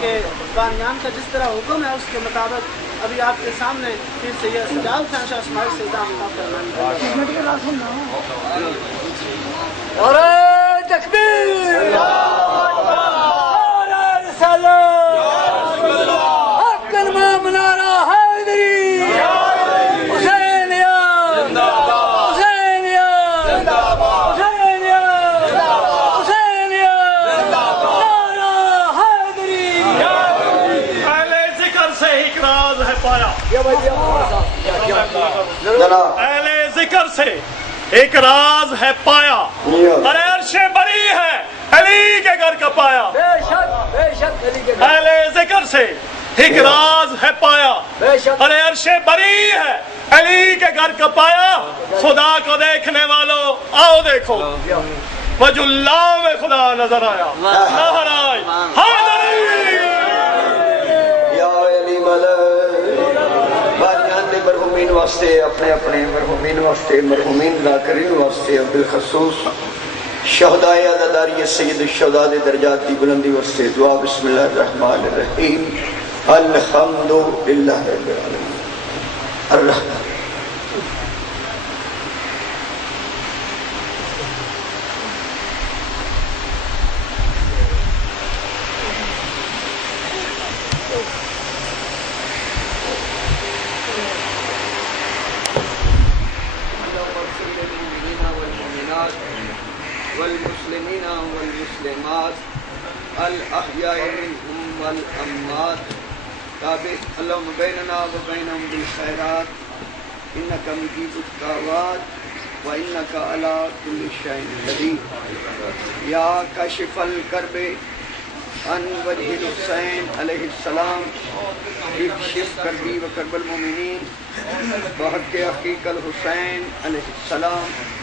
کہ بانیان کا جس طرح حکم ہے اس کے مطابق ابھی آپ کے سامنے پھر سید سجاد خان شاہ اسماعیل سیدہ اور تکبیر منارہ حیدری حسینیہ حسینیہ حسینیہ حسینیہ نعرہ حیدری اہل ذکر سے ایک راز ہے پایا اہل ذکر سے ایک راز ہے پایا ارے عرش بری ہے علی کے گھر کا پایا بے شک علی کے اہل ذکر سے ایک راز ہے پایا ارے عرش بری ہے علی کے گھر کا پایا خدا کو دیکھنے والوں آؤ دیکھو وجہ اللہ میں خدا نظر آیا نہرائے حیدری یا علی ملک بانیان نے مرحومین واسطے اپنے اپنے مرحومین واسطے مرحومین ذاکرین واسطے بالخصوص شہدائے عزاداری سید الشہداء دے درجات کی بلندی واسطے دعا بسم اللہ الرحمن الرحیم الحمد للہ رب العالمین الرحمن والمسلمین والمسلمات الاحیاء منهم والاموات تابع اللهم بیننا وبینهم بالخیرات انک مجیب الدعوات وانک علی کل شیء قدیر یا کاشف الکرب عن وجه الحسین علیہ السلام اکشف کربی و کرب المؤمنین بحق حقیق الحسین علیہ السلام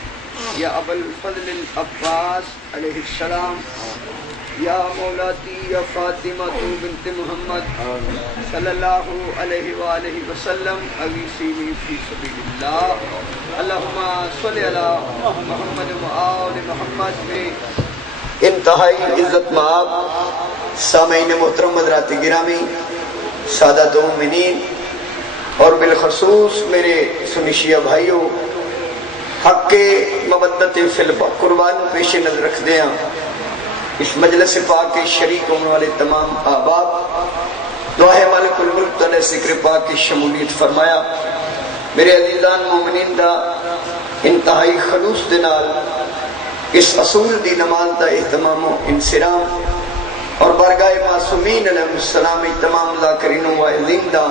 یا ابو الفضل العباس علیہ السلام یا مولاتی یا فاطمہ بنت محمد صلی اللہ علیہ وآلہ وسلم اغیثینی فی سبیل اللہ اللہم صلی علی محمد و آل محمد میں انتہائی عزت مآب سامعین محترم حضرات گرامی سادات مومنین اور بالخصوص میرے سنی شیعہ بھائیوں حق کے مودت فی القربان پیش نظر رکھ دیا اس مجلس پاک کے شریک ہونے والے تمام احباب دعا ہے مالک الملک تعالی ذکر پاک کی شمولیت فرمایا میرے عزیزان مومنین دا انتہائی خلوص دے نال اس اصول دی نماز دا اہتمام و انصرام اور بارگاہ معصومین علیہ السلام تمام ذاکرین و عظیم دا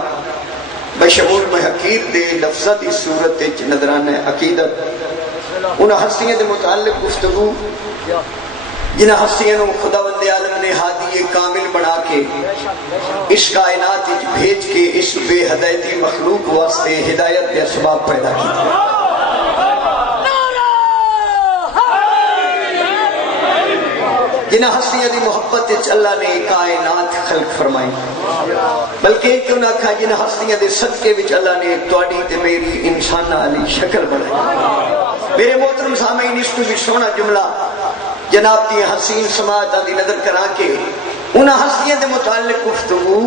بشمول محقیر دے لفظہ دی صورت نظرانہ عقیدت انہ ہستیاں دے متعلق گفتگو جنہ ہستیاں خداوند عالم نے ہادی کامل بنا کے اس کائنات بھیج کے اس بے ہدایتی مخلوق واسطے ہدایت کے اسباب پیدا کی جنہ ہستیاں دی محبت اللہ نے کائنات خلق فرمائی بلکہ کیوں نہ کھا جنہ ہستیاں دے صدقے وچ اللہ نے تواڈی تے میری انسان علی شکل بنائی میرے محترم سامعین اس کو بھی سونا جملہ جناب دی حسین سماعتاں دی نظر کرا کے انہاں ہستیاں دے متعلق گفتگو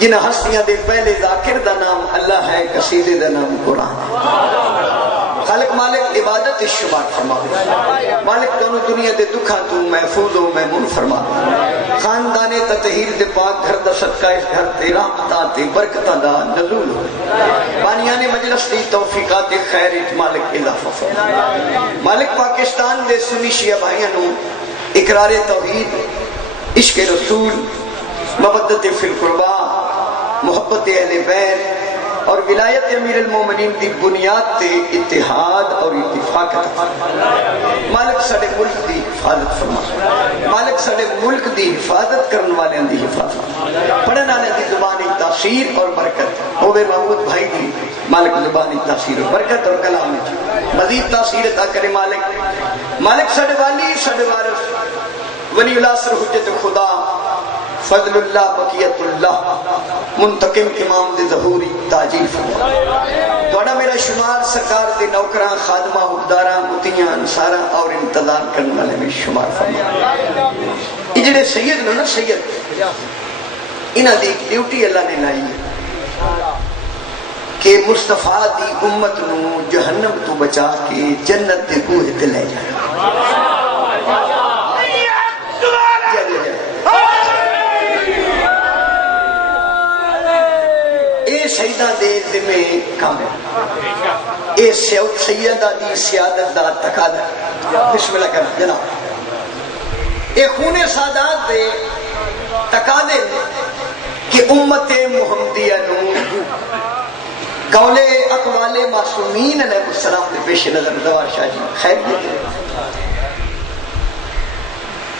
جنہ ہستیاں دے پہلے ذاکر دا نام اللہ ہے قصیدے دا نام قرآن خالق مالک عبادت شمار فرما مالک دونوں دنیا دے دکھا تو محفوظ و محمون فرما خاندان تطہیر دے پاک گھر دا صدقہ اس گھر تے رحمتاں تے برکتاں دا نزول ہو بانیان مجلس دی توفیقات خیر مالک اضافہ فرما مالک پاکستان دے سنی شیعہ بھائیاں نو اقرار توحید عشق رسول مودت فی القربا محبت اہل بیت اور ولایت امیر المومنین دی بنیاد تے اتحاد اور اتفاقت مالک سڑے ملک دی حفاظت فرما مالک سڑے ملک دی حفاظت کرن والے دی حفاظت پڑھن والے دی زبانی تاثیر اور برکت ہوئے محمود بھائی دی مالک زبانی تاثیر اور برکت اور کلام مزید تاثیر عطا کرے مالک سڑے والی سڑے وارث ولی اللہ سر حجت خدا فضل اللہ بقیت اللہ منتقم امام دے ظہوری تاجیل فرما توڑا میرا شمار سرکار دے نوکران خادمہ حقداراں متیاں انصاراں اور انتظار کرنے والے میں شمار فرما اجڑے سید نو نا سید انہاں دی ڈیوٹی اللہ نے لائی ہے کہ مصطفیٰ دی امت نو جہنم تو بچا کے جنت دے کوہ تے لے جائے. اے شہیدہ دے ذمہ کام ہے. اے سیدہ دی سیادت دا تقاضا. بسم اللہ کرنا جناب. اے خون سادات دے تقاضے کہ امت محمدیہ نو قول اقوال معصومین علیہ السلام کے پیش نظر دوار شاہ جی خیر دیتے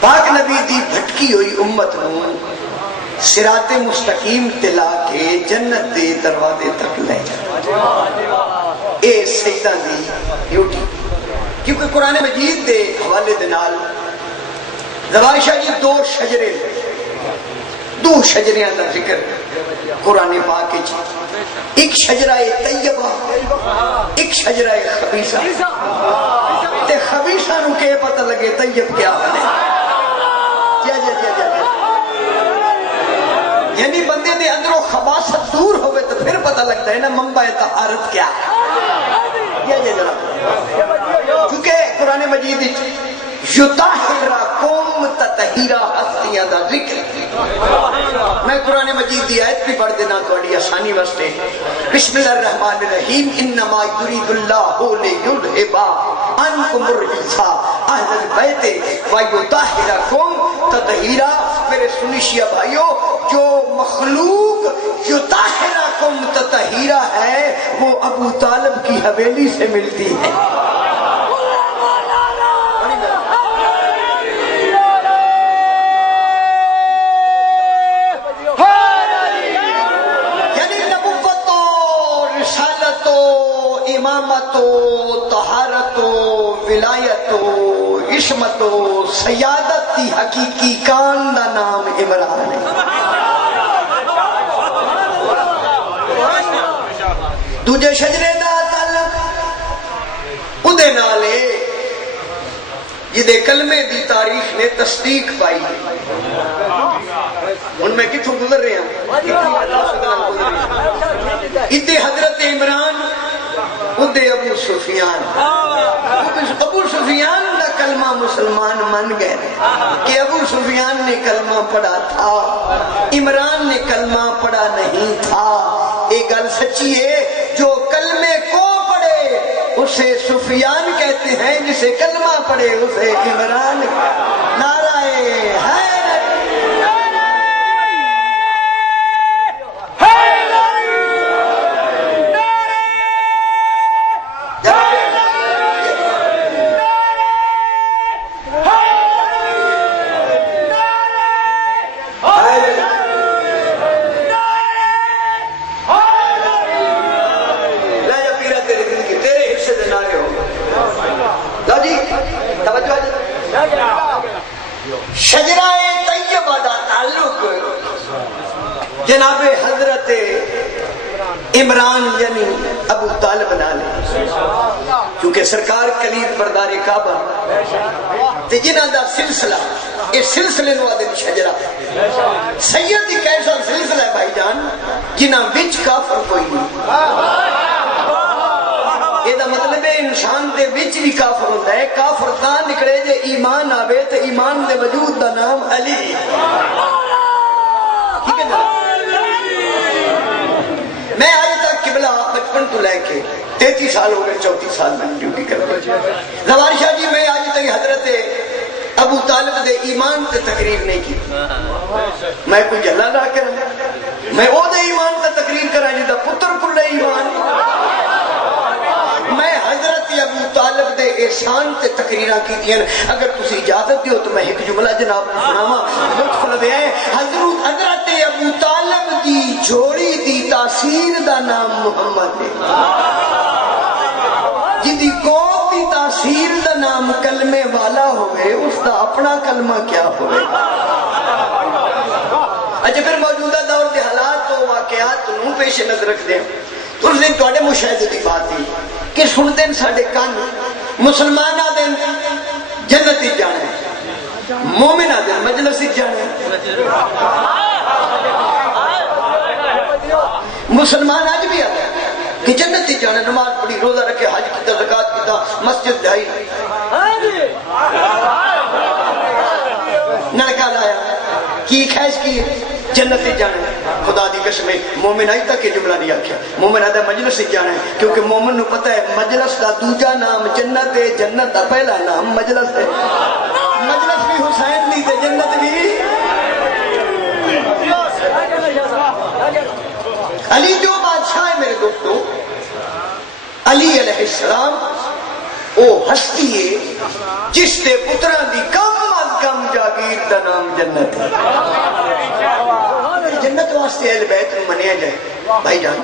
پاک نبی دی بھٹکی ہوئی امت نو صراط مستقیم تلا کے جنت دے دروازے تک لے جائے. اے سیدہ دی ڈیوٹی. کیونکہ قرآن مجید دے حوالے دے نال دوار شاہ جی دو شجریاں دا ذکر قرآن پاک کی. ایک شجرہ طیبہ ایک شجرہ خبیثہ. تے خبیثہ نو کہ پتہ لگے طیب کیا بنے. یعنی بندے دے اندروں خباثت دور ہوئے تو پھر پتہ لگتا ہے نا منبع طہارت کیا ہے. کیونکہ قرآن مجید یطہرکم تطہیرا ہستیاں دا ذکر. میں قرآن مجید دی آیت بھی پڑھ دینا تھوڑی آسانی واسطے. بسم اللہ الرحمن الرحیم. انما یرید اللہ لیذھب عنکم الرجس اہل البیت ویطہرکم تطہیرا. میرے سنی شیعہ بھائیو جو مخلوق یطہرکم تطہیرا ہے وہ ابو طالب کی حویلی سے ملتی ہے. امامتو طہارتو ولایتو عصمتو سیادت کی حقیقی کان دا نام عمران ہے. تجھے شجرے دا تعلق ادھے نالے جدے کلمے دی تاریخ نے تصدیق پائی. ان میں کتھوں گزر رہے ہیں ادھے حضرت عمران ادھے ابو سفیان. ابو سفیان دا کلمہ مسلمان من گئے کہ ابو سفیان نے کلمہ پڑھا تھا عمران نے کلمہ پڑھا نہیں تھا. ایک گل سچی ہے جو کلمے کو پڑھے اسے سفیان کہتے ہیں, جسے کلمہ پڑھے اسے عمران. نعرہ حیدر شجرہ طیبہ دا تعلق جناب حضرت عمران یعنی ابو طالب نالے. کیونکہ سرکار کلید بردار کعبہ تے جنہ دا سلسلہ اس سلسلے نو آدھے شجرہ سید ایک ایسا سلسلہ ہے بھائی جان جنہ وچ کافر کوئی نہیں. یہ مطلب ہے انسان دے وچ بھی کافر ہوتا ہے. کافر تاں نکلے جے ایمان آوے تے ایمان دے وجود دا نام علی. ٹھیک ہے نا. میں آج تک قبلہ بچپن تو لے کے 33 سال ہو گئے, 34 سال میں ڈیوٹی کر رہا. زوار شاہ جی میں آج تک حضرت ابو طالب دے ایمان تے تقریر نہیں کی. میں کوئی جلا نہ کرا, میں او دے ایمان تے تقریر کرا جی دا پتر کلے ایمان. میں حضرت ابو طالب دے احسان تے تقریرہ کی دیا. اگر تسی اجازت دیو تو میں ایک جملہ جناب کو سناما لطف لبیا ہے. حضرت ابو طالب دی جوڑی دی تاثیر دا نام محمد ہے. جدی قوم دی تاثیر دا نام کلمے والا ہوئے اس دا اپنا کلمہ کیا ہوئے. اچھا پھر موجودہ دور دے حالات و واقعات نو پیش نظر رکھ دیں تو اس دن توڑے مشاہدے دی بات تھی کہ سن دیں ساڑھے کان مسلمان آدھیں جنتی جانے, مومن آدھیں مجلسی جانے. مسلمان آج بھی آتا ہے کہ جنت ہی جانا، نماز پڑھی، روزہ رکھے، حج کیتا، زکات کیتا، مسجد جائی، نلکا لایا، کی خواہش کی جنت ہی جانا ہے۔ خدا دی قسم ہے مومن آئی تک یہ جملہ نہیں آکھیا، مومن آدھا مجلس ہی جانا ہے، کیونکہ مومن نو پتہ ہے مجلس دا دوجا نام جنت ہے، جنت دا پہلا نام مجلس ہے۔ مجلس بھی حسین دی تے جنت بھی علی جو بادشاہ ہے میرے دوستو، علی علیہ السلام او ہستی ہے جس تے پتران دی کم از کم جاگیر دا نام جنت ہے۔ جنت واسطے اہل بیت نو منیا جائے بھائی جان،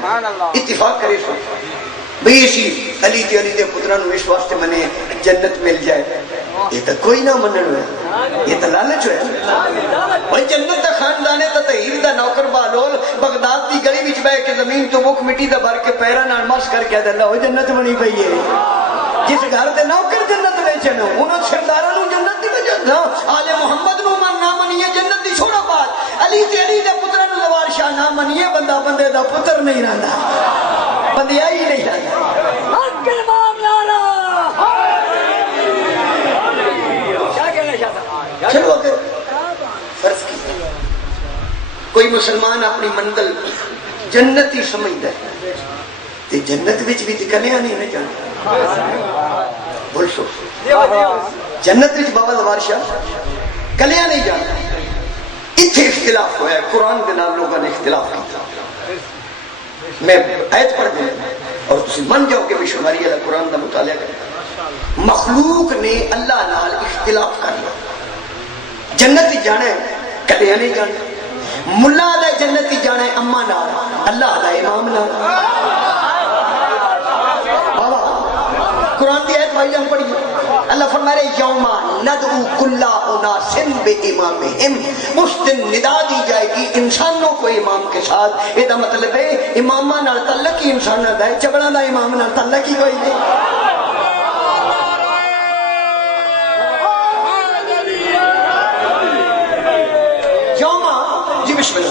اتفاق کرے سو بھئی اسی علی تے علی دے پتران نو اس واسطے منے جنت مل جائے، یہ تو کوئی نہ منن ہویا، یہ تو لالچ ہویا۔ بھائی جنت دا خاندان ہے تا تہیر دا نوکر بالول بغداد دی گلی وچ بیٹھ کے زمین تو مک مٹی دا بھر کے پیراں نال مس کر کے اللہ ہو جنت بنی پئی ہے۔ جس گھر دے نوکر جنت ویچن انہاں سرداراں نو جنت دی وجہ آل محمد نو من نہ منیے جنت دی چھوڑا بات، علی تے علی دے پتراں نو زوال شاہ نہ منیے، بندہ بندے دا پتر نہیں رہندا، بندیائی نہیں رہندا۔ حق امام لالا چلو اگر فرض کی کوئی مسلمان اپنی منزل جنت ہی سمجھتا ہے تے جنت وچ بھی کلیاں نہیں نہ جانا، بول سو جنت وچ بابا زوار شاہ کلیاں نہیں جانا۔ اتھے اختلاف ہوا ہے، قرآن کے نام لوگوں نے اختلاف کیا، میں آیت پڑھ دوں اور تسی من جاؤ کہ مشماری اللہ قرآن کا مطالعہ کریں۔ مخلوق نے اللہ نال اختلاف کر لیا، جنت ہی جانا ہے کلیاں نہیں جانا، ملا دا جنت ہی جانا ہے اما نال، اللہ دا امام نال۔ بابا قرآن کی آیت بھائی جان پڑھیے، اللہ فرما رہے یوما ندعو کل اناس بامامہم، اس دن ندا دی جائے گی انسانوں کو امام کے ساتھ۔ یہ دا مطلب ہے امامہ نال تعلق ہی انسان دا ہے، چبڑا دا امام نال تعلق ہی کوئی نہیں۔ بسم اللہ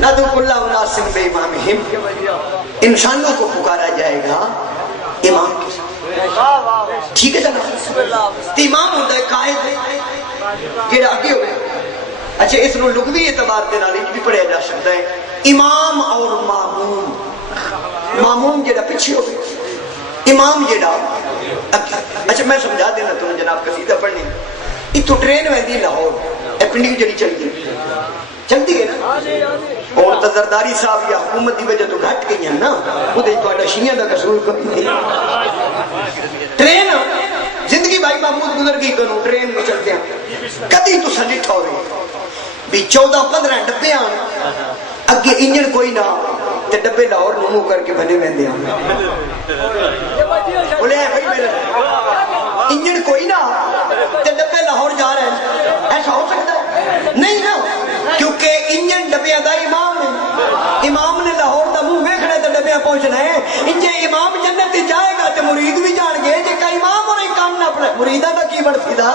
ندعو کل اناس بامامہم، انسانوں کو پکارا جائے گا امام کے ساتھ، ٹھیک ہے جناب؟ امام ہوتا ہے قائد جیڑا اگے ہوئے۔ اچھا اس نو لغوی اعتبار دے نال بھی پڑھیا جا سکتا ہے امام اور ماموم، ماموم جیڑا پیچھے ہوئے، امام جیڑا اگے۔ اچھا میں سمجھا دینا تمہیں جناب قصیدہ پڑھنی، اتو ٹرین ویندی لاہور، اے پنڈی جڑی چلدی چلتی ہے نا، اور تو زرداری صاحب یا حکومت دی وجہ تو گھٹ گئی ہیں نا، وہ دے تو شیعہ دا قصور کوئی نہیں۔ ٹرین زندگی بھائی محمود گزر گئی کروں، ٹرین میں چلتے ہیں کدی تو سنٹھا ہو رہی بھی 14-15 ڈبے آن اگے انجن کوئی نہ تے ڈبے لاہور نو منہ کر کے بنے ویندے ہیں، بولے بھائی میرے انجن کوئی نہ تے ڈبے لاہور جا رہے ہیں، ایسا ہو سکتا ہے؟ نہیں نا، کیونکہ انجن ڈبیاں دا امام ہے، امام نے لاہور دا منہ ویکھنا تے ڈبیاں پہنچنا ہے۔ انجے امام جنت جائے گا تے مرید بھی جان گے، جے کا امام اور کام نہ اپنا مریداں دا کی بڑھتی دا۔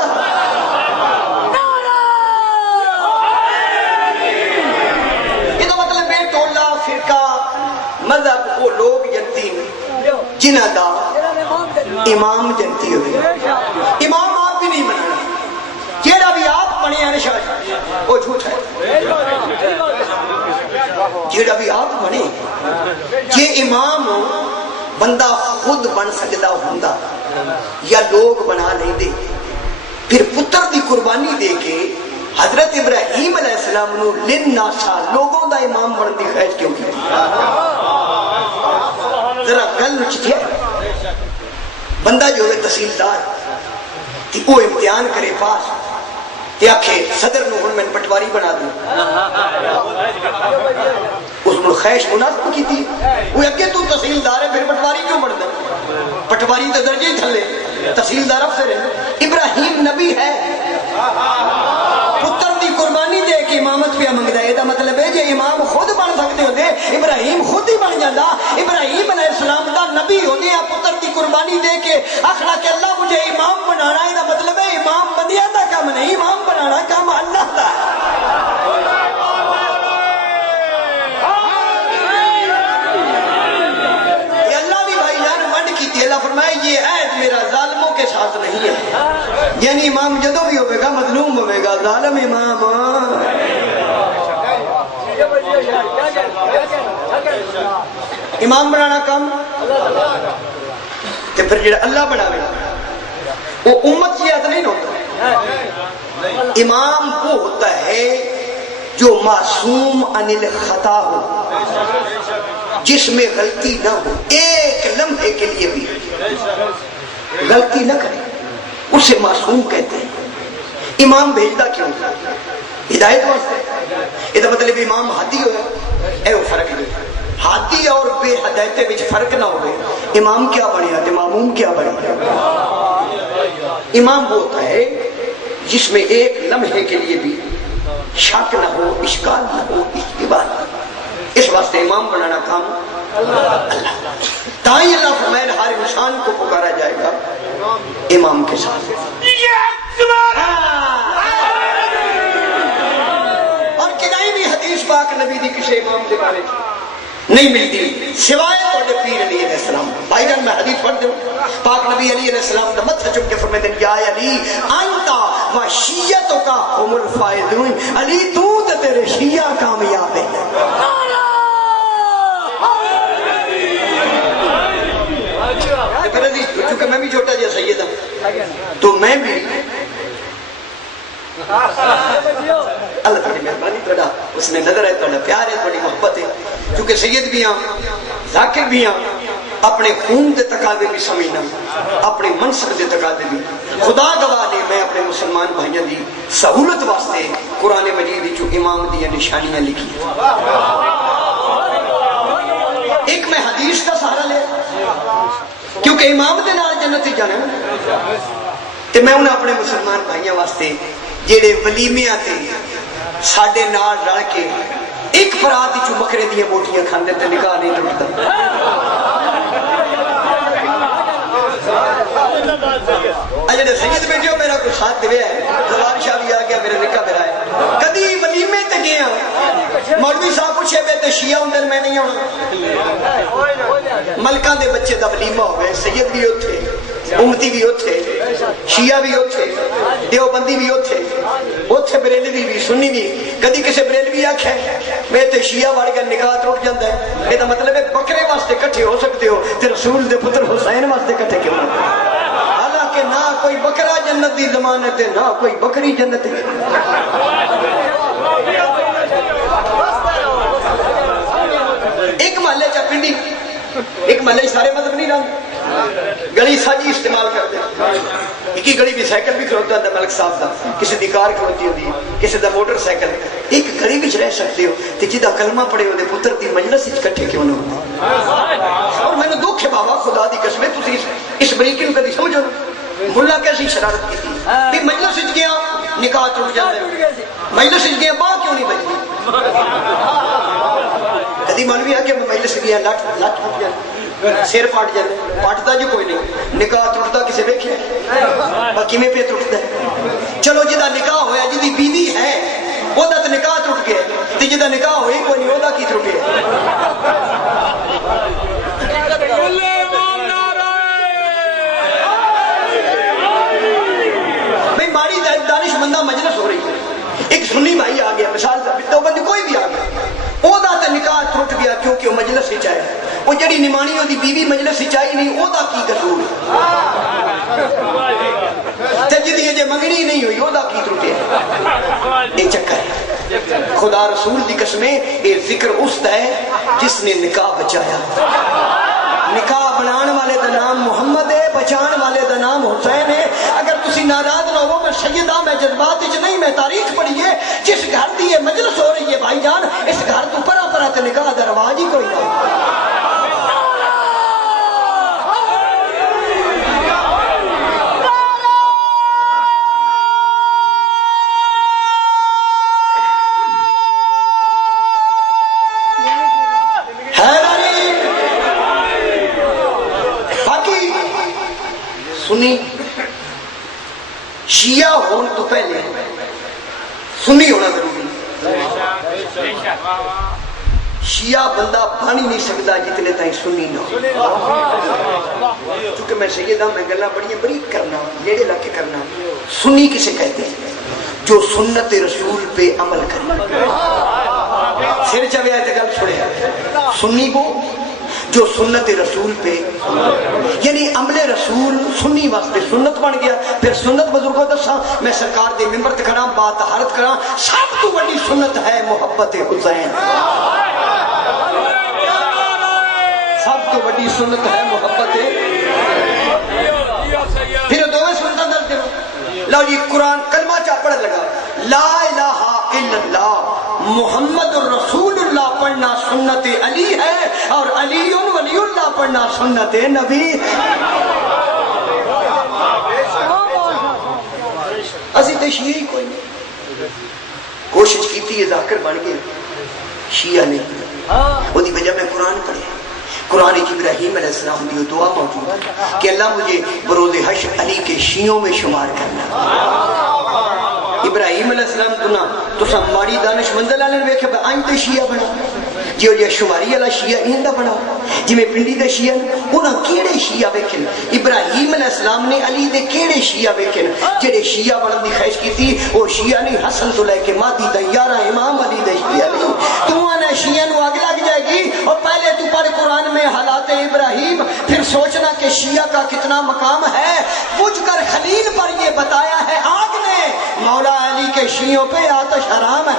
یہ تو مطلب ہے ٹولہ فرقہ مذہب وہ لوگ جنتی جنہ دا امام جنتی ہوئے، امام آپ بھی نہیں بنانا، جیڑا بھی آپ بنی ہے نشاہ وہ جھوٹ ہے، جیڑا بھی آپ بنے یہ امام بندہ خود بن سکتا ہوندا یا لوگ بنا لیں دے، پھر پتر دی قربانی دے کے حضرت ابراہیم علیہ السلام نو لناسا لوگوں دا امام بن دی خواہش کیوں کی؟ ذرا گل نچتی ہے، بندہ جو ہے تحصیلدار کہ وہ امتحان کرے پاس تے آکھے صدر نو ہن میں پٹواری بنا دوں، اس میں خواہش مناسب کی تھی، وہ اگے تو تحصیلدار ہے پھر پٹواری کیوں بنتا؟ پٹواری تو درجے ہی تھلے، تحصیلدار افسر ہے۔ ابراہیم نبی ہے، پتر دی قربانی دے کے امامت پہ منگدا ہے، دا مطلب ہے جے امام خود بن سکتے ہوتے ابراہیم خود ہی بن جاتا۔ ابراہیم علیہ السلام دا نبی ہوتے ہیں، پتر دی قربانی دے کے آخنا کہ اللہ مجھے امام بنانا ہے، دا مطلب ہے امام بندیاں دا کام نہیں، امام بنانا کام اللہ دا ہے۔ یعنی امام جدو بھی ہوئے گا مظلوم ہوئے گا ظالم امام امام بنانا کام تے پھر جڑا اللہ بناوے وہ امت کی یاد نہیں ہوتا امام وہ ہوتا ہے جو معصوم عن الخطا ہو جس میں غلطی نہ ہو ایک لمحے کے لیے بھی غلطی نہ کرے اسے معصوم کہتے ہیں امام بھیجتا کیوں ہدایت واسطے یہ مطلب امام ہادی ہوئے اے وہ فرق نہیں ہادی اور بے ہدایت وچ فرق نہ ہوئے امام کیا بنیا تے معموم کیا بنیا امام وہ ہوتا ہے جس میں ایک لمحے کے لیے بھی شک نہ ہو اشکال نہ ہو اشتباہ نہ ہو اس واسطے امام بنانا کام اللہ تاہی اللہ فرمائے ہر انسان کو پکارا جائے گا امام کے ساتھ اور کدائی بھی حدیث پاک نبی دی کسی امام کے بارے نہیں ملتی سوائے توڑے پیر علی علیہ السلام بھائی جان میں حدیث پڑھ دوں پاک نبی علی علیہ السلام دا متھا چک کے فرمائے یا علی انتا و شیعتوں کا ہم الفائدون علی تو تے تیرے شیعہ کامیاب ہے چونکہ میں بھی چھوٹا جا سید ہوں تو میں بھی اللہ تعالی مہربانی تھوڑا اس میں نظر ہے تھوڑا پیار ہے تھوڑی محبت ہے چونکہ سید بھی ہاں ذاکر بھی ہاں اپنے خون دے تقاضے بھی سمجھنا اپنے منصب دے تقاضے بھی خدا گواہ نے میں اپنے مسلمان بھائیوں دی سہولت واسطے قرآن مجید جو امام دی نشانیاں لکھی ایک میں حدیث کا سہارا لے کیونکہ امام دے نال جنت جانا تے میں انہیں اپنے مسلمان بھائیوں واسطے جیڑے ولیمیاں تے ساڈے نال رل کے ایک فرات چو بکرے دیا بوٹیاں کھاندے تے نکاح نہیں ٹوٹتا اجڑے سید بیٹھے ہو میرا کوئی ساتھ دے ہے زوال شاہ بھی آ گیا میرے نکاح میرا ہے کدی ولیمے تے گیا مولوی صاحب پوچھے میں تے شیعہ اندر میں نہیں ہونا ملکاں دے بچے دا ولیمہ ہوئے سید بھی ہوتے امتی بھی ہوتے شیعہ بھی ہوتے دیوبندی بھی ہوتے بریلوی بھی سنی بھی کدی کسی بریلوی آکھے میں تے شیعہ واڑ کے نکاح ٹوٹ جاتا ہے یہ مطلب ہے بکرے واسطے کٹھے ہو سکتے ہو تے رسول دے پتر حسین واسطے کٹھے کیوں نہ حالانکہ نہ کوئی بکرا جنت دی ضمانت ہے نہ کوئی بکری جنت ہے ایک محلے چا پنڈی ایک محلے سارے مذہب نہیں رہتے گلی ساجی استعمال کرتے ایک ہی گلی بھی سائیکل بھی کھلوتا ہے ملک صاحب دا کسی دی کار کھلوتی ہوتی کسی دا موٹر سائیکل ایک گلی بھی رہ سکتے ہو تے جدا کلمہ پڑھے ہوتے پتر دی مجلس وچ کٹھے کیوں نہ ہو اور میں نے دکھ ہے بابا خدا دی قسم تسی اس بریکی نوں کدی سمجھو ملا کیسی شرارت کی تھی مجلس وچ گیا نکاح ٹوٹ جاتا ہے مجلس وچ گیا باں کیوں نہیں بجدی کدی مولوی آ کے میں مجلس گیا لٹ ٹوٹ جاتا سر پاٹ جائے پاٹتا جو کوئی نہیں نکاح ٹوٹتا کسی دیکھے باقی میں پہ ٹوٹتا ہے چلو جدا نکاح ہویا جدی بیوی ہے وہ دا تو نکاح ٹوٹ گیا تے جدا نکاح ہوئی کوئی نہیں وہ دا کی ٹوٹ گیا بھئی ماری دانش مندہ مجلس ہو رہی ہے ایک سنی بھائی آ گیا مثال دیوبندی کوئی بھی آ گیا وہ دا تے نکاح ٹوٹ گیا کیونکہ وہ مجلس ہی چاہے وہ جڑی نمانی ہوتی بیوی مجلس ہی چاہی نہیں وہ دا کی قصور تے جدی یہ منگنی نہیں ہوئی وہ دا کی ٹوٹے یہ چکر ہے خدا رسول دی قسمیں یہ ذکر اس ہے جس نے نکاح بچایا نکاح بنان والے دا نام محمد ہے بچان والے دا نام حسین ہے اگر تسی ناراض نہ ہو میں سیدہ میں جذبات وچ نہیں میں تاریخ پڑھی ہے جس گھر دی یہ مجلس ہو رہی ہے بھائی جان اس گھر تو پرا پرا تے نکاح دا رواج ہی کوئی نہیں سنی شیعہ ہون تو پہلے سنی ہونا ضروری شیعہ بندہ بن ہی نہیں سکتا جتنے تائیں سنی نہ ہو. چونکہ میں سید ہوں، میں گلا بڑی کرنا نیڑے لگ کے کرنا. سنی کسے کہتے ہیں؟ جو سنت رسول پہ عمل کرے. سر چوے آئے گل چھوڑے. سنی کو جو سنت رسول پہ، یعنی عمل رسول سنی واسطے سنت بن گیا. پھر سنت بزرگوں دساں، میں سرکار دے منبر تے کھڑا بات حرت کراں، سب تو بڑی سنت ہے محبت حسین. سب تو بڑی سنت ہے محبت. پھر دو سنتیں درج کرو. لو جی قرآن کلمہ چا پڑھ لگا، لا الہ الا اللہ محمد الرسول اللہ پڑھنا سنت علی ہے، اور علی ولی اللہ پڑھنا سنت نبی. اسی تے شیعہ ہی کوئی نہیں. کوشش کی تھی، یہ ذاکر بن گئے، شیعہ نہیں. وہ دی وجہ میں قرآن پڑھے. قرآن کی ابراہیم علیہ السلام کی دعا موجود ہے کہ اللہ مجھے بروز حشر علی کے شیعوں میں شمار کرنا. ابراہیم علیہ السلام تو سب ماڑی دانش مندل آنے ویکھے آئیں تے شیعہ بنا، جیو جی شماری والا شیعہ ایندہ بنا، جی میں پنڈی دے شیعہ انہاں کیڑے شیعہ ویکھن. ابراہیم علیہ السلام نے علی دے کیڑے شیعہ ویکھن. جڑے شیعہ بنن دی خواہش کی تھی وہ شیعہ نہیں، حسن تو لے کے مہدی دا 11 امام علی دے شیعہ نہیں. تو آنا شیعہ نو آگ لگ جائے گی. اور پہلے تو پڑھ قرآن میں حالات ابراہیم، پھر سوچنا کہ شیعہ کا کتنا مقام ہے. پوچھ کر خلیل پر یہ بتایا ہے آگ نے، مولا علی کے شیعوں پہ آتش حرام ہے.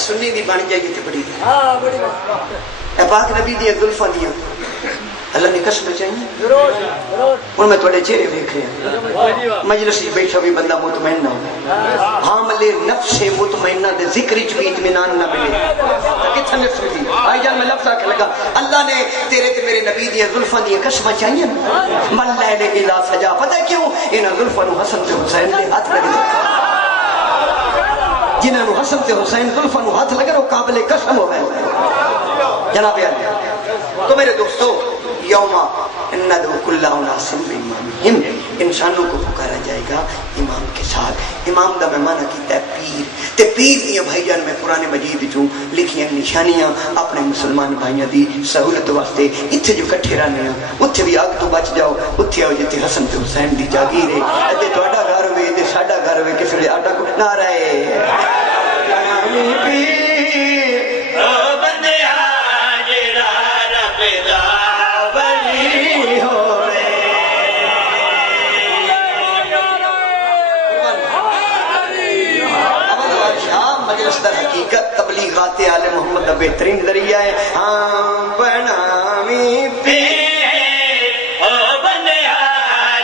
سنی دی بن جائے گی تو بڑی اے پاک نبی دی زلفاں دیا اللہ نے قسم چاہیے. ہوں میں تھوڑے چہرے ویکھ رہا، مجلس بیٹھا بھی بندہ مطمئن نہ ہو. حامل نفس مطمئنہ دے ذکر چ بھی اطمینان نہ ملے. کتھا نفس دی آئی جان میں لفظ آکھ لگا، اللہ نے تیرے تے میرے نبی دی زلفاں دی قسم چاہیے. من لیل الا سجا. پتہ کیوں؟ انہاں زلفاں نو حسن تے حسین دے ہاتھ لگ گئے. جنہاں نو حسن تے حسین زلفاں نو ہاتھ لگے وہ قابل قسم ہو گئے. جناب علی تو میرے دوستو، یوما ندعو کل اناس بامامہم، انسانوں کو پکارا جائے گا امام کے ساتھ. امام دا میں معنی کیتا ہے پیر. تے پیر دیاں بھائی جان میں قرآن مجید چوں لکھیاں نشانیاں اپنے مسلمان بھائیاں دی سہولت واسطے اتھے جو کٹھے رہنے ہیں اتھے بھی آگ تو بچ جاؤ. اتھے آؤ جتے حسن تے حسین دی جاگیر ہے. تے تہاڈا گھر ہوے تے ساڈا گھر ہوے، کسے آٹا کو نعرہ ہے پیر در حقیقت تبلیغات آل محمد کا بہترین ذریعہ ہے. ہاں بناویں پیر او بندیا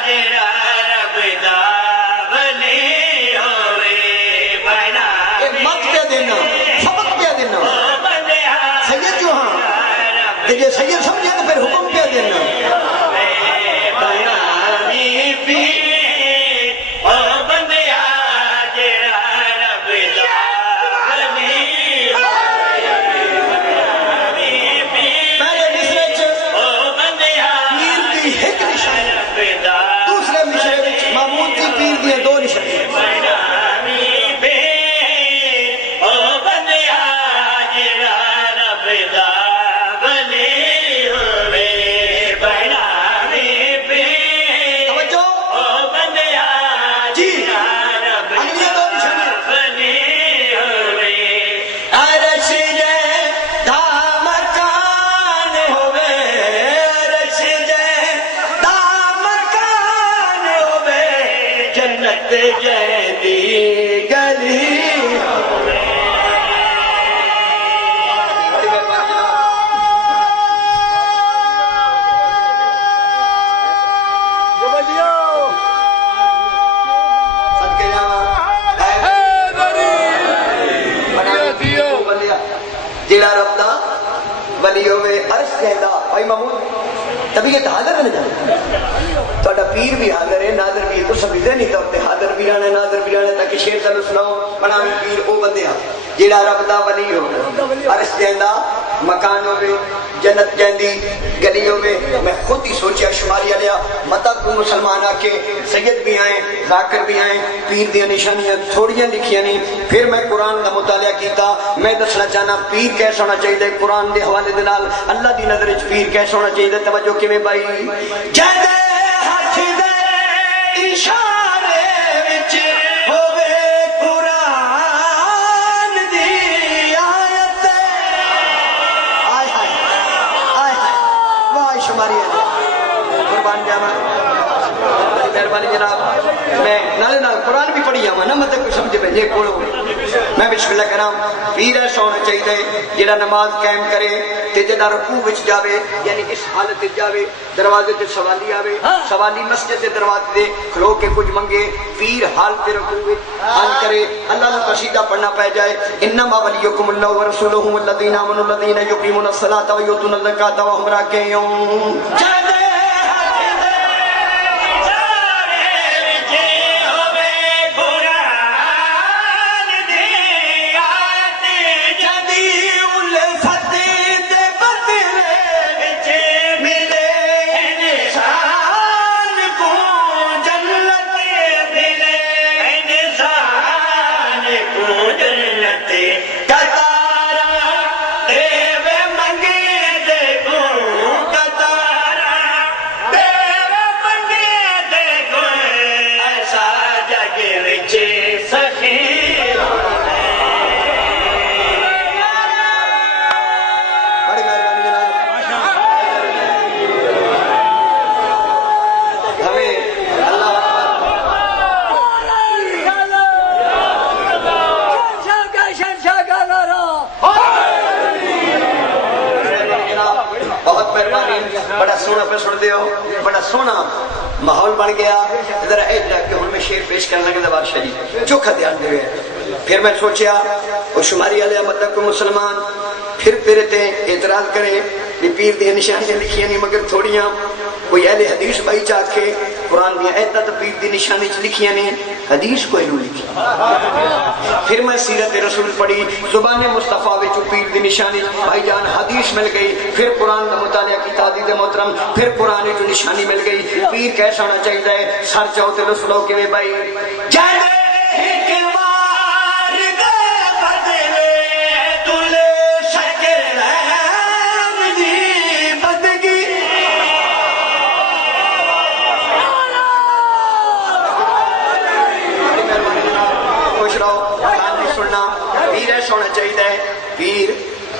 جڑا رب دا ولی ہوے بنا. مت پہ دینا، سبق پہ دینا. سید جو ہاں جے سید سمجھے تو پھر حکم پہ دینا. جیڑا رب دا ولی ہوئے عرش کہندا بھائی محمود طبیعت حاضر نہ جائے. تہاڈا پیر بھی حاضر ہے، ناظر بھی. تو سب ذہنی طور تے حاضر بھی رہنا، ناظر بھی رہنا. تاکہ شیر چلو سناؤ بناویں پیر او بندے جیڑا رب دا ولی ہوئے عرش کہندا مکان ہوئے جنت جیندی گلی ہوئے میں خود ہی سوچیا شماری علیہ متا کو مسلمان آ کے سید بھی آئیں ذاکر بھی آئیں پیر دیا نشانیاں تھوڑیاں لکھیاں نہیں پھر میں قرآن کا مطالعہ کیتا میں دسنا چاہنا پیر کیسا ہونا چاہیے قرآن دے حوالے دے نال اللہ دی نظر وچ پیر کیسا ہونا چاہیے توجہ کیویں بھائی جے ہاتھ دے اشارے وچ ہوے قرآن دی آیت آئے ہائے آئے ہائے واہ شماری ہے قربان جاواں مہربانی جناب میں نالے نال قرآن بھی پڑھی آواں نا مطلب کچھ سمجھ میں یہ کولو میں بسم اللہ کراں پیر ایسا ہونا چاہیے جڑا نماز قائم کرے تے جڑا رکوع وچ جاوے یعنی اس حالت وچ جاوے دروازے تے سوالی آوے سوالی مسجد دے دروازے تے کھلو کے کچھ منگے پیر حالت رکوع وچ حال کرے اللہ کا قصیدہ پڑھنا پہ جائے انما ولیکم اللہ ورسولہ والذین آمنوا الذین یقیمون الصلاۃ ویؤتون الزکاۃ وهم راکعون بڑا سونا ماحول بن گیا ذرا کہ ہوں میں شیر پیش کرنے لگا بادشاہ جی چوکھا دھیان دے پھر میں سوچیا وہ شماری علیہ مطلب کو مسلمان پھر میرے تے اعتراض کرے کہ پیر دی نشانیاں لکھیاں نہیں مگر تھوڑیاں کوئی اہل حدیث بھائی چاہ کے قرآن دیا ایتا تو پیر دی نشانی لکھیاں نہیں حدیث کوئی نو لکھی پھر میں سیرت رسول پڑھی زبان مصطفیٰ وچ پیر دی نشانی بھائی جان حدیث مل گئی پھر قرآن کا مطالعہ کی تعدید محترم پھر قرآن کی نشانی مل گئی پیر کیسا ہونا چاہیے سر چاہو تے رسولو کے بھائی ہونا چاہیے پیر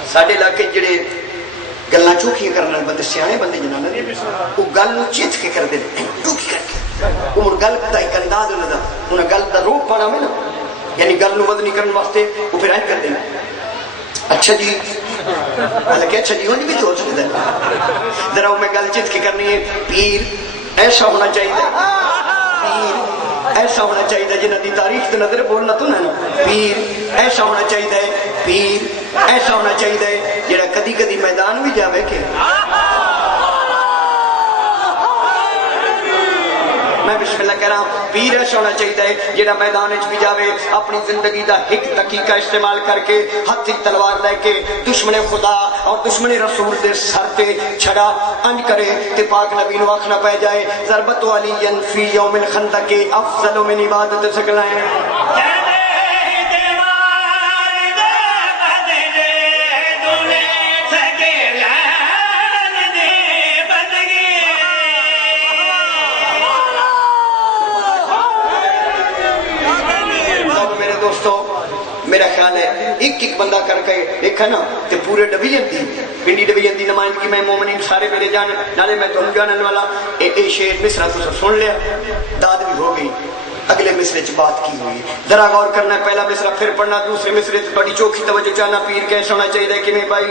ساڈے علاقے جڑے گلاں چوکھیاں کرنے والے بندے سیانے بندے جنہاں نے وہ گل نوں چیت کے کردے نے چوکھی کر کے وہ گل دا ایک انداز انہاں دا انہاں گل دا روپ پانا میں نا یعنی گل نوں وزنی کرنے واسطے وہ پھر انج کردے نے اچھا جی حالانکہ اچھا جی بھی تو ہو سکتا ہے ذرا میں گل چیت کے کرنی ہے پیر ایسا ہونا چاہیے پیر ایسا ہونا چاہیے جنہاں دی تاریخ تے نظر بولنا تو نہ پیر ایسا ہونا چاہیے پیر ایسا ہونا چاہیے جڑا کدی کدی میدان بھی جاوے کہ میں بسم اللہ کہہ رہا ہوں پیر ایسا ہونا چاہیے جڑا میدان وچ بھی جاوے اپنی زندگی دا ایک دقیقہ استعمال کر کے ہاتھ تلوار لے کے دشمن خدا اور دشمن رسول دے سر تے چھڑا انج کرے تے پاک نبی نو آکھنا پہ جائے ضربت علی فی یوم الخندق افضل من عبادت سکلائیں میرا خیال ہے ایک ایک بندہ کر کے دیکھا نا کہ پورے ڈویژن دی پنڈی ڈویژن دی نمائندگی میں مومنین سارے میرے جانے نالے میں تم جانن والا اے شعر مصرع تو سن لیا داد بھی ہو گئی اگلے مصرے چ بات کی ہوئی ذرا غور کرنا پہلا مصرع پھر پڑھنا دوسرے مصرے سے بڑی چوکھی توجہ چاہنا پیر کیسا ہونا چاہیے کہ میں بھائی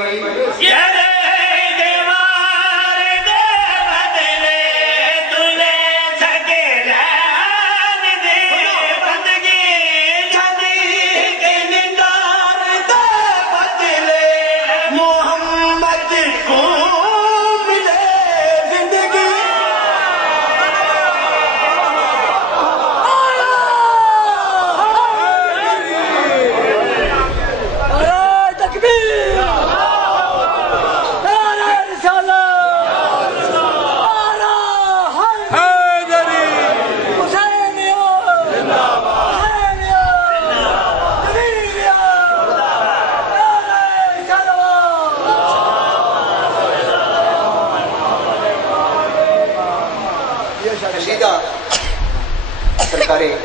سارے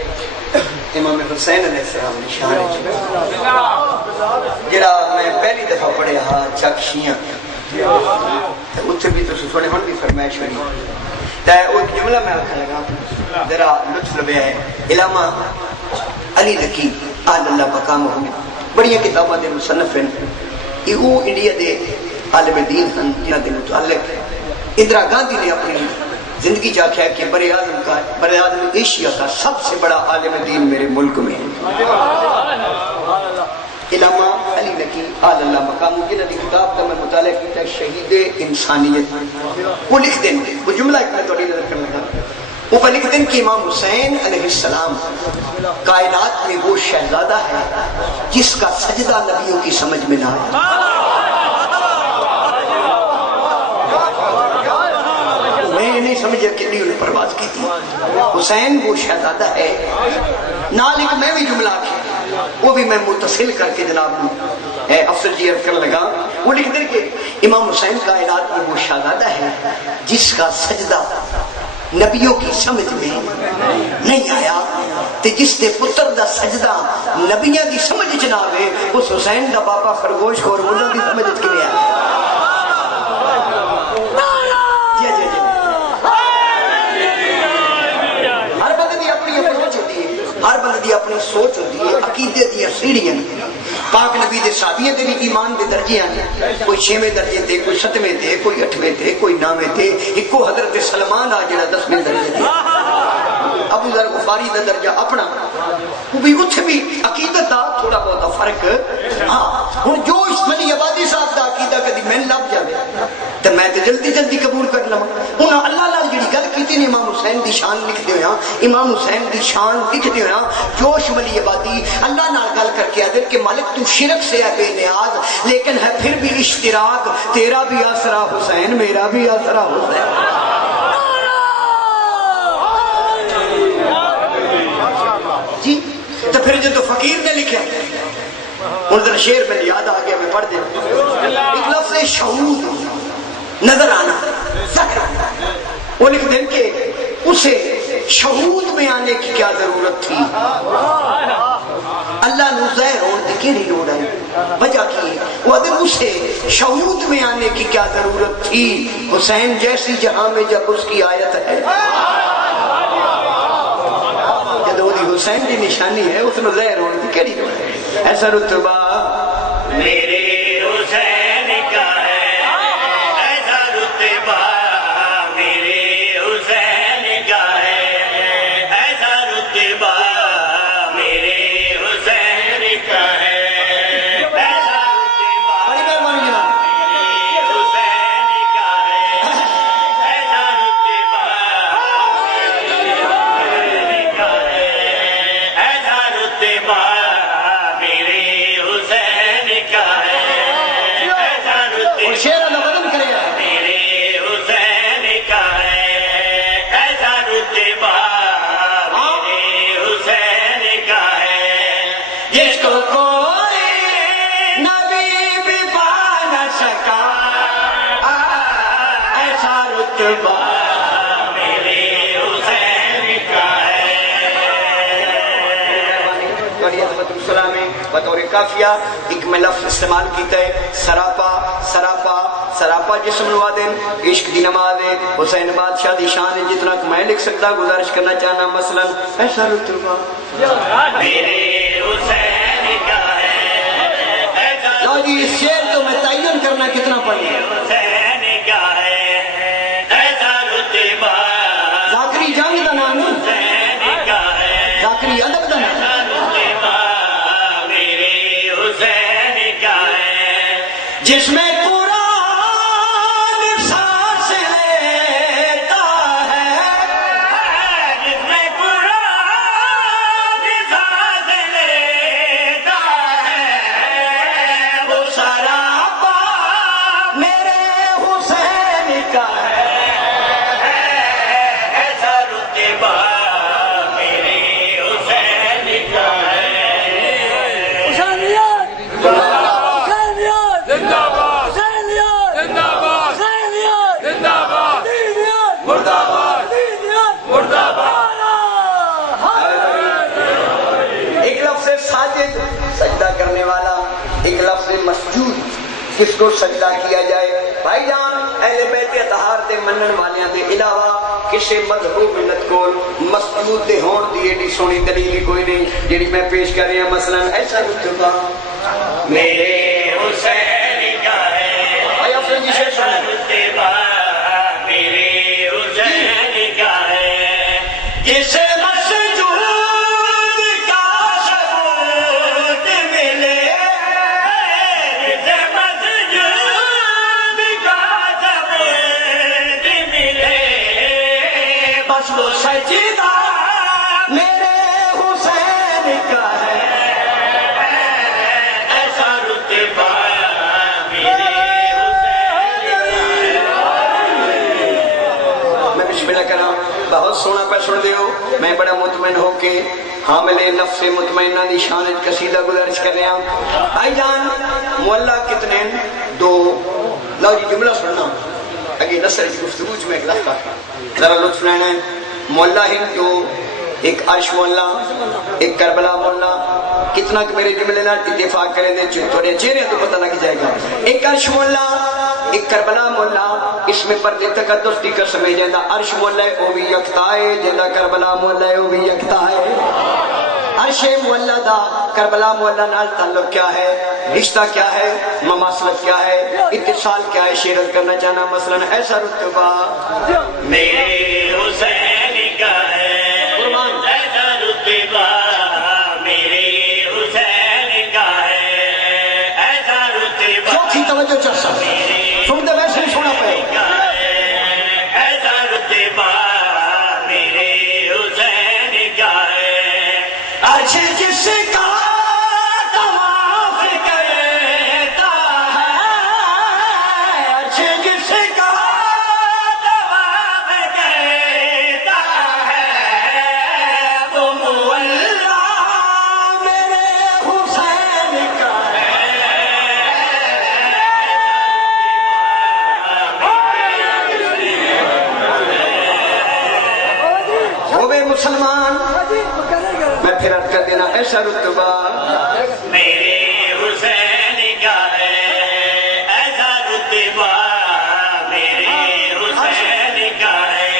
امام حسین علیہ السلام نشان جڑا میں پہلی دفعہ پڑھیا ہاں چک شیاں اتنے بھی تو تھوڑے ہن بھی فرمائش ہوئی تے وہ جملہ میں آخر لگا ذرا لطف لبیا ہے علامہ علی نقی آل اللہ مقامہ بڑی کتاباں دے مصنف ہیں یہ وہ انڈیا دے عالم دین ہیں جنہاں دے متعلق اندرا گاندھی نے اپنی زندگی چاہا کہ بر اعظم ایشیا کا سب سے بڑا عالم دین میرے ملک میں ہے علامہ علی نقی آل اللہ مقام جنہاں دی کتاب کا میں مطالعہ کیتا ہے شہید انسانیت وہ لکھ دیں وہ جملہ ایک میں توڑی نظر کرنے لگا وہ لکھ دیں کہ امام حسین علیہ السلام کائنات میں وہ شہزادہ ہے جس کا سجدہ نبیوں کی سمجھ میں نہ آیا میں نہیں سمجھا کتنی انہیں پرواز کی تھی حسین وہ شہزادہ ہے نالک میں بھی جملہ کیا وہ بھی میں متصل کر کے جناب افسر جی عرض کرنے لگا وہ لکھ دیں کہ امام حسین کائنات میں وہ شہزادہ ہے جس کا سجدہ نبیوں کی سمجھ میں نہیں آیا تے جس دے پتر دا سجدہ نبیوں کی سمجھ چ نہ آوے اس حسین دا بابا خرگوش خور ملا دی سمجھ چ نہیں آیا ہر بندے دی اپنی سوچ ہوتی ہے عقیدے دی سیڑھیاں پاک نبی دے صحابیوں دے بھی ایمان دے درجے ہیں کوئی 6ویں درجے تے کوئی 7ویں تے کوئی 8ویں تے کوئی 9ویں تے ایکو حضرت سلمان آ جڑا 10ویں درجے تے ابو ذر غفاری دا درجہ اپنا وہ بھی اتھے بھی عقیدت دا تھوڑا بہت فرق ہاں ہن جو اسمانی آبادی صاحب دا عقیدہ کدی میں لب جاوے تے میں تے جلدی جلدی قبول کر لواں انہاں اللہ نال جڑی گل کیتی نے امام حسین دی شان لکھدے ہویا امام حسین دی شان لکھدے ہویا جوش ولی آبادی اللہ نال گل کر کے آدھر کہ مالک تو شرک سے ہے بے نیاز لیکن ہے پھر بھی اشتراک تیرا بھی آسرا حسین میرا بھی آسرا حسین جی تو پھر جو تو فقیر نے لکھا ان ذرا شعر میں یاد آ گیا میں پڑھ دیں ایک لفظ شہود نظر آنا وہ لکھ دیں کہ اسے شہود میں آنے کی کیا ضرورت تھی اللہ نو ظاہر ہونے کی کیڑی لوڑ ہے وجہ کی وہ ادھر اسے شہود میں آنے کی کیا ضرورت تھی حسین جیسی جہاں میں جب اس کی آیت ہے حسین کی نشانی ہے اس میں ظاہر ہونے کی کیڑی لوڑ ہے ایسا رتبہ میرے حسین کا ہے ایسا رتبہ میرے حسین کا ہے ایسا رتبہ میرے حسین کا ہے ایسا رتبہ بڑی مہربانی جناب حسین کا ہے ایسا رتبہ ایسا رتبہ میرے حسین کا ہے ایسا رتبہ شیر اللہ بدن کرے میرے حسین کا ہے ایسا رتبہ میرے حسین کا ہے جس کو کوئی نبی بھی پا نہ سکا ایسا رتبہ میرے حسین کا ہے بطور کافیہ ایک میں لفظ استعمال کیتا ہے سراپا سراپا سراپا جسم نوادن عشق دی نماز ہے حسین بادشاہ دی شان ہے جتنا کہ میں لکھ سکتا گزارش کرنا چاہنا مثلا ایسا رتبہ میرے حسین کا ہے ایسا لو جی اس شعر تو میں تعین کرنا کتنا پڑھیں حسین کا ہے ایسا رتبہ ذاکری جنگ دا نام حسین کا ہے ذاکری ادب دا نام رتبہ میرے حسین کا ہے جس میں قرآن سانس لیتا ہے جس میں قرآن سانس لیتا ہے وہ سراپا میرے حسین کا ہے ایسا رتبہ میرے حسین کا ہے حسینیت حسینیت زندہ باد کس کو سجدہ کیا جائے؟ بھائی جان اہل بیت اطہار دے منن والیاں دے علاوہ کسی مذہب ملت کو مسجود دے ہون دی ایڈی سونی دلیل کوئی نہیں جڑی میں پیش کر رہا. مثلا ایسا رتبہ میرے حسین کا ہے. بھائی افضل جی سے سنیں. رتبہ میرے حسین کا ہے جسے بہت سونا پہ سن دیو. میں بڑا مطمئن ہو کے حامل نفس مطمئنہ دی شان قصیدہ گزارش کر رہا ہوں. بھائی جان مولا کتنے ہیں؟ 2. لو جی جملہ سننا اگے نصر کی گفتگو میں ایک لفظ ذرا لطف لینا ہے. مولا ہیں 2. ایک عرش مولا ایک کربلا مولا. کتنا کہ میرے جملے نال اتفاق کریں دے تھوڑے چہرے تو پتہ لگ جائے گا. ایک عرش مولا ایک کربلا مولا. اس میں پردے تقدس دی قسم ہے. جندا عرش مولا ہے وہ بھی یکتا ہے, جندا کربلا مولا ہے وہ بھی یکتا ہے. عرش مولا دا کربلا مولا نال تعلق کیا ہے, رشتہ کیا ہے, مماثلت کیا ہے, اتصال کیا ہے؟ شیرت کرنا چاہنا مثلا ایسا رتبہ میرے حسین کا ہے. ایسا رتبہ میرے حسین کا ہے. ایسا رتبہ چوتھی توجہ چرسا سن دے ویسے ہی سونا پہ. ایسا رتبہ میرے حسین کا ہے عرش جس کا طواف کرتا ہے. عرش جس کا طواف کرتا ہے وہ مولا میرے حسین کا ہے. ہوئے مسلمان میں پھر عرض کر دینا ایسا رتبہ میرے حسین کا ہے. ایسا رتبہ میرے حسین کا ہے.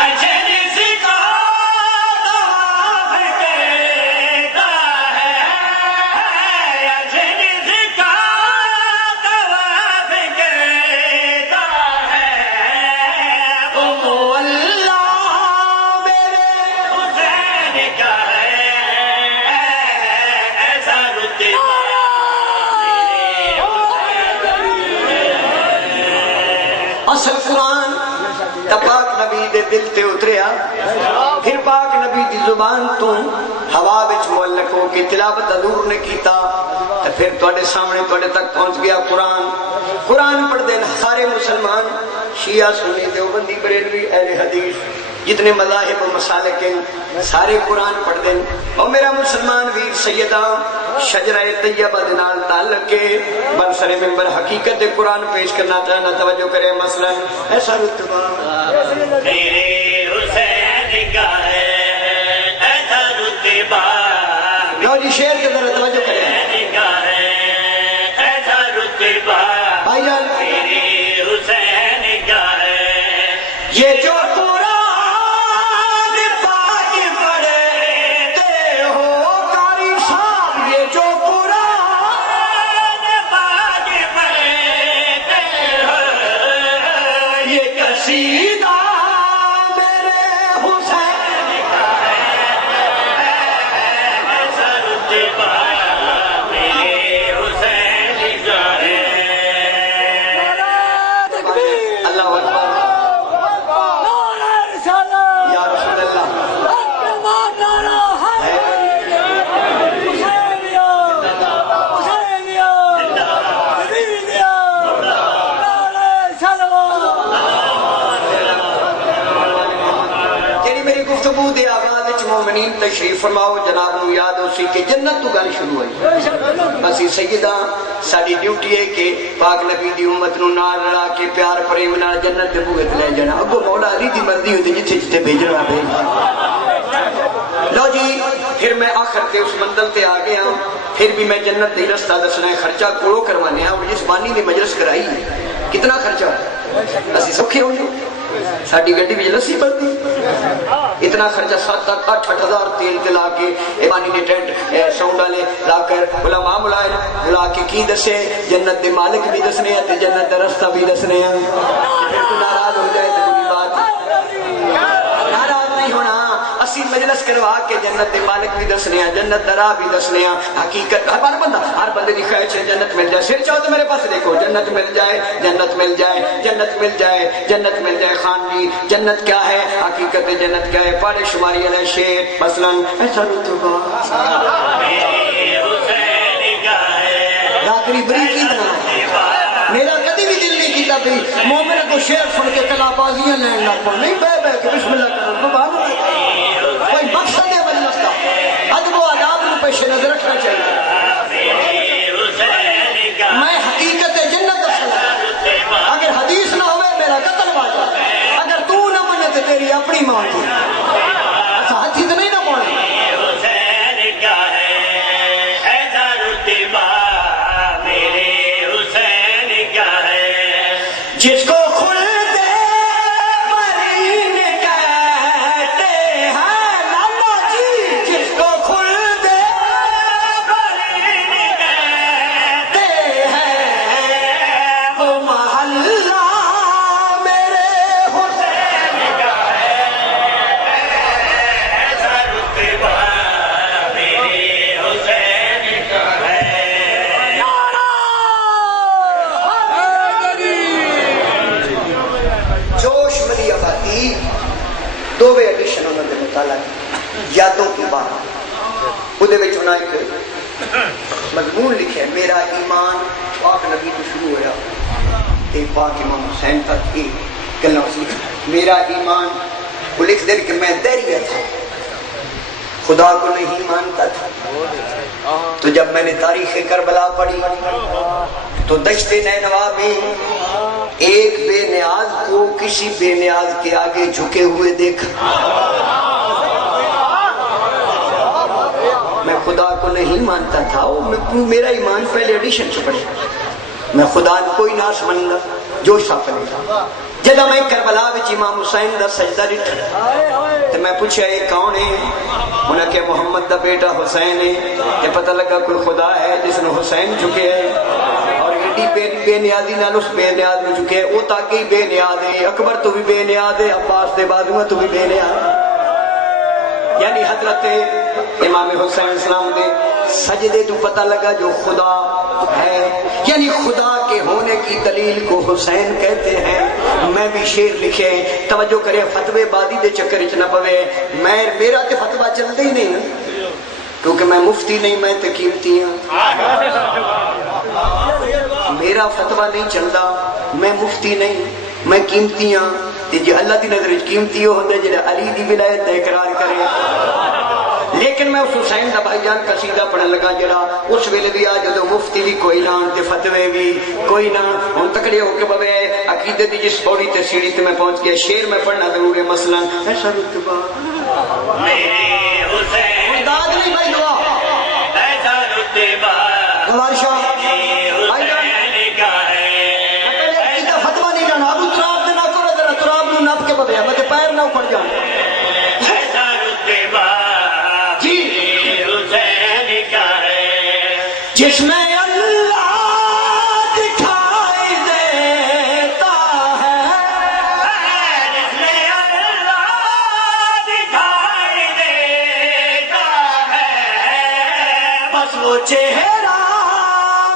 عرش جس کا طواف کرتا ہے. عرش جس کا طواف کرتا ہے وہ مولا میرے حسین کا ہے. ایسا رتبہ اصل قرآن تا پاک نبی دے دل تے اتریا, پھر پاک نبی دی زبان تو ہوا وچ معلق ہو کے تلاوت حضور نے کیتا, تے پھر تواڈے سامنے تواڈے تک پہنچ گیا قرآن. قرآن پڑھ دین سارے مسلمان, شیعہ سنی دیوبندی بریلوی اہل حدیث جتنے مذاہب و مسالک ہیں سارے قرآن پڑھ دیں. اور میرا مسلمان ویر سیدہ شجرہ طیبہ دنال تعلق کے برسر ممبر حقیقت قرآن پیش کرنا چاہنا توجہ کرے. مثلا ایسا رتبہ میرے حسین کا ہے. ایسا رتبہ لو جی شعر کے ذرا توجہ کرے. ایسا رتبہ بھائی جان میرے حسین کا ہے. یہ جو تشریف فرماؤ جناب نو یاد ہو سی کہ جنت تو گل شروع ہوئی. اسی سیدہ ساری ڈیوٹی ہے کہ پاک نبی دی امت نو نال رلا کے پیار پریم نال جنت دے بوئے تے لے جانا. اگو مولا علی دی مرضی ہوندی جتھے جتھے بھیجنا بھیج. لو جی پھر میں آخر کے اس منزل تے آ گیا پھر بھی میں جنت دی رستہ دسنا ہے خرچہ کولو کروانے ہیں اور جس بانی نے مجلس کرائی کتنا خرچہ اسی سوکھے ہوئے ساڑی گھڑی بھی لسی پڑتی اتنا خرچہ 7-8 ہزار تیل دلا کے ایمانی نے ٹینٹ ساؤنڈ والے لا کر علماء ملائے بلا کے کی دسے جنت دے مالک بھی دسنے ہیں تے جنت دا رستہ بھی دسنے ہیں پھر تو ناراض ہو جائے تو بات ناراض نہیں ہونا اسی مجلس کروا کے جنت دے مالک بھی دسنے ہیں جنت دا راہ بھی دسنے ہیں حقیقت ہر بندے دی خواہش ہے جنت مل جائے سر چاہو تو میرے پاس دیکھو جنت مل جائے جنت مل جائے جنت مل جائے جنت مل جائے خان جی جنت کیا ہے حقیقت جنت کیا ہے پاڑے شماری علیہ شیر مثلا ایسا رتبہ راکری بری کی طرح میرا کدی بھی دل نہیں کیتا بھی مومن کو شیر سن کے کلا بازیاں لین لگ پڑ نہیں بے کے بسم اللہ کرو کوئی مقصد ہے مجلس کا ادب و آداب کو پیش نظر رکھنا چاہیے میں حقیقت جنت اصل اگر حدیث نہ ہوئے میرا قتل واجب اگر تو نہ منے تو تیری اپنی مان کی ہاتھی تو نہیں نہ مانے جس کو خلد برین کہتے ہیں لالا جی جس کو خلد برین کہتے ہیں وہ محلہ میرے حسین کا ہے ایسا رتبہ میرے حسین کا ہے جوش ملی آبادی دووے ایڈیشن انہوں نے مطالعہ یادوں کی بات وہ دے وچ انہاں ایک مضمون لکھے میرا ایمان پاک نبی تو شروع ہوا تے پاک امام حسین تک کی گلاں لکھا میرا ایمان وہ لکھ دے کہ میں دہریہ تھا خدا کو نہیں مانتا تھا تو جب میں نے تاریخ کربلا پڑھی تو دشت نینوا میں ایک بے نیاز کو کسی بے نیاز کے آگے جھکے ہوئے دیکھا میں خدا کو نہیں مانتا تھا میرا ایمان پہلے ایڈیشن سے پڑھے میں خدا کوئی نہ سمجھا جو ساپنے تھا جدہ میں کربلا وچ امام حسین دا سجدہ ڈٹھا تو میں پوچھا یہ کون ہے انہاں کہ محمد دا بیٹا حسین ہے کہ پتہ لگا کوئی خدا ہے جس نے حسین جھکے ہے اور ایڈی بے نیازی نال اس بے نیاز میں جھکے وہ تاکہ بے نیاز ہے اکبر تو بھی بے نیاز ہے عباس دے بازو تو بھی بے نیاز ہے یعنی حضرت امام حسین اسلام دے سجدے تو پتہ لگا جو خدا ہے یعنی خدا کے ہونے کی دلیل کو حسین کہتے ہیں میں بھی شعر لکھے توجہ کرے فتوے بادی دے چکر اچ نہ پوے میرا تے فتوہ چلتا ہی نہیں کیونکہ میں مفتی نہیں میں تے قیمتی ہوں میرا فتوہ نہیں چلتا میں مفتی نہیں میں قیمتی ہوں جی اللہ دی نظر قیمتی ہو ہوتا ہے جنہیں علی دی ولایت دا اقرار کرے لیکن میں اس حسین دا بھائی جان قصیدہ پڑھن لگا جڑا اس ویلے بھی آ جدو مفتی بھی کوئی نہ تے فتوے بھی کوئی نہ ہن تکڑے ہو کے بوے عقیدے دی جس پوڑی تے سیڑھی تے میں پہنچ گیا شعر میں پڑھنا ضرور ہے مثلا ایسا رتبہ میرے حسین داد نہیں بھائی دعا ایسا رتبہ ہماری شاہ بھائی جان فتوہ نہیں جانا ابو تراب دے نہ کرو ذرا تراب نو نپ کے بوے میں تے پیر نہ اپڑ جان ایسا رتبہ جس میں اللہ دکھائی دیتا ہے جس میں اللہ دکھائی دیتا ہے بس وہ چہرہ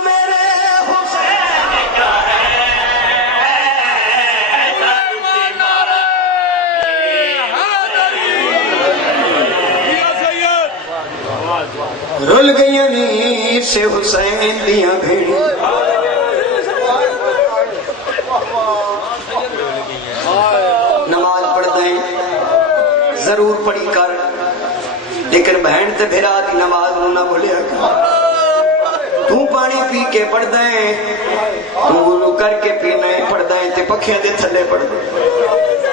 میرے حسین کا ہے رل گئی نیت سے حسین دیاں بھیڑی نماز پڑھ دیں ضرور پڑھی کر لیکن بہن تے بھیرا دی نماز نہ بھولیا تو پانی پی کے پڑھ دیں تو وضو کر کے پینا پڑھ دیں تے پکھیاں دے تھلے پڑھ دیں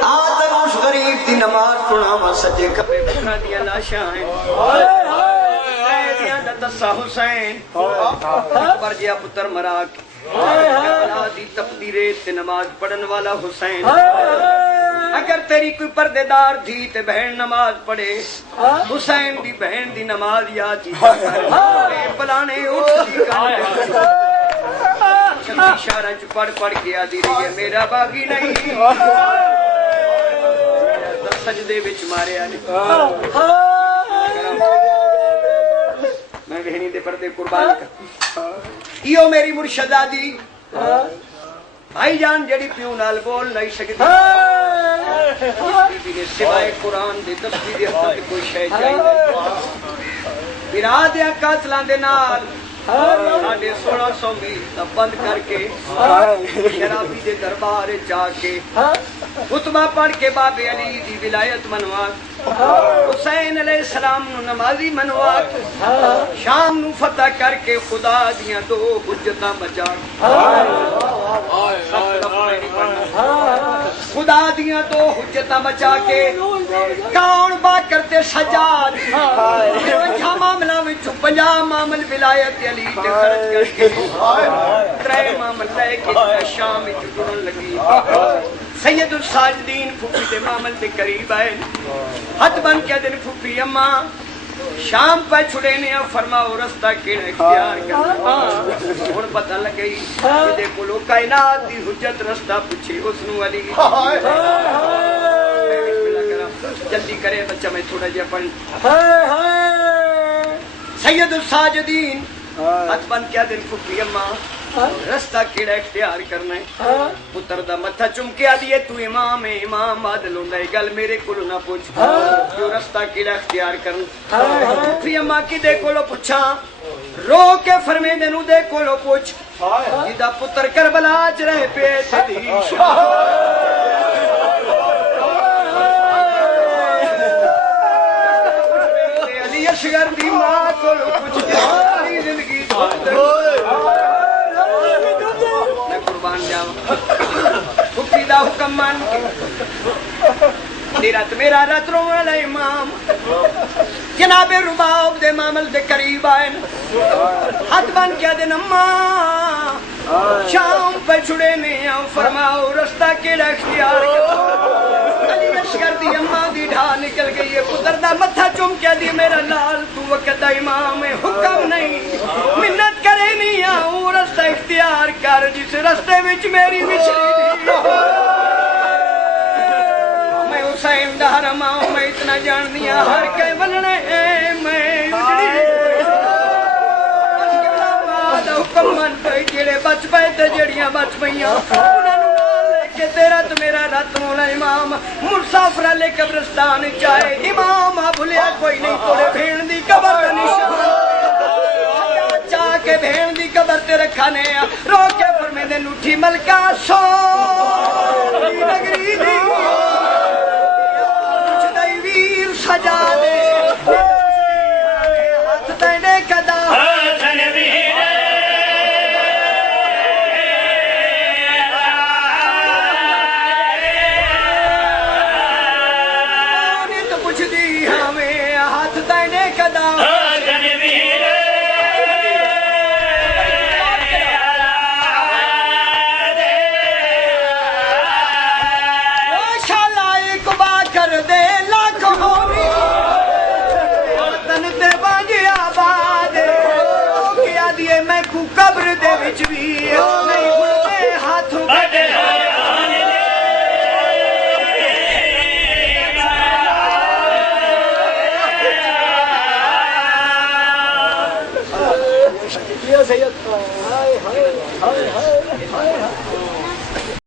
آج اس غریب دی نماز سنا وا سجے کبے بکھا دیا لاشاں ہیں تسا حسین اکبر جیا پتر مرا کے کربلا دی تقدیرے تے نماز پڑھن والا حسین اگر تیری کوئی پردے دار تھی تے بہن نماز پڑھے حسین دی بہن دی نماز یاد تھی پلانے اٹھ دی اشارہ چ پڑھ پڑھ کے آدھی رہی ہے میرا باغی نہیں سجدے وچ مارے آنے میں بہنی دے پردے قربان کر ایو میری مرشدہ دی بھائی جان جڑی پیو نال بول نہیں سکتی بی نے سوائے قرآن دے دستی دے حد کوئی شے چاہیے برا دیا قاتلاں دے نال ساڑھے 1600 میل بند کر کے شرابی دے دربار جا کے خطبہ پڑھ کے بابے علی دی ولایت منوا حسین علیہ السلام نو نمازی منوا شام نو فتح کر کے خدا دیاں دو حجتاں بچا خدا دیاں دو حجتاں بچا کے کون باکر تے سجاد اچھا معاملہ وچ 50 معامل ولایت علی تے خرچ کر کے 3 معامل لے کے شام وچ ٹرن لگی سید الساجدین پھوپھی دے معامل دے قریب آئے ہاتھ بن کے دن پھوپھی اماں شام پہ چھڑے نے فرماؤ رستہ کیڑا اختیار کرنا ہن پتہ لگئی کہ کولو کائنات دی حجت رستہ پوچھے اس نو علی جلدی کرے بچہ میں تھوڑا جہا پڑھ سید الساجدین ہاتھ بن کے دن پھوپھی اماں رستہ کیڑا اختیار کرنا ہے پتر دا متھا چمکیا دیئے تو امام ہے امام عادل ہوندا ہے گل میرے کولو نہ پوچھ جو رستہ کیڑا اختیار کرنا پھر اماں کی دے کولو پوچھا رو کے فرمے دنو دے کولو پوچھ جدا پتر کربلا چ رہ پے تھی علی اصغر دی ماں کولو پوچھ زندگی قربان جاؤ پھوپھی دا حکم مان کے رات میرا رات رو والا امام جناب رباب دے معامل دے قریب آئے ہاتھ بن کے دن اماں شام پہ چھڑے نے فرماؤ رستہ کیڑا اختیار علی اصغر دی اماں دی ڈھا نکل گئی ہے پتر دا متھا چوم کے دی میرا لال تو وقت دا امام ہے حکم نہیں منت کرے نہیں آؤں رستہ اختیار کر جس رستے وچ میری وچھلی دی میں حسین دا حرم آؤں میں اتنا جان دیا ہر کے بلنے میں حکم من پہ جڑے بچ پے تے جڑیاں بچ پئیاں انہاں نوں نال لے کے تیرا تے میرا رات مولا امام مسافر لے قبرستان چاہے امام بھولیا کوئی نہیں تورے بھین دی قبر دا نشان چاہ کے بھین دی قبر تے رکھانے رو کے فرمے دے نوٹھی ملکہ سو نگری دی کچھ دئی ویر سجا دے ہاتھ تینے کدا قبر دے وچ بھی نہیں بھولتے ہاتھوں کٹے سید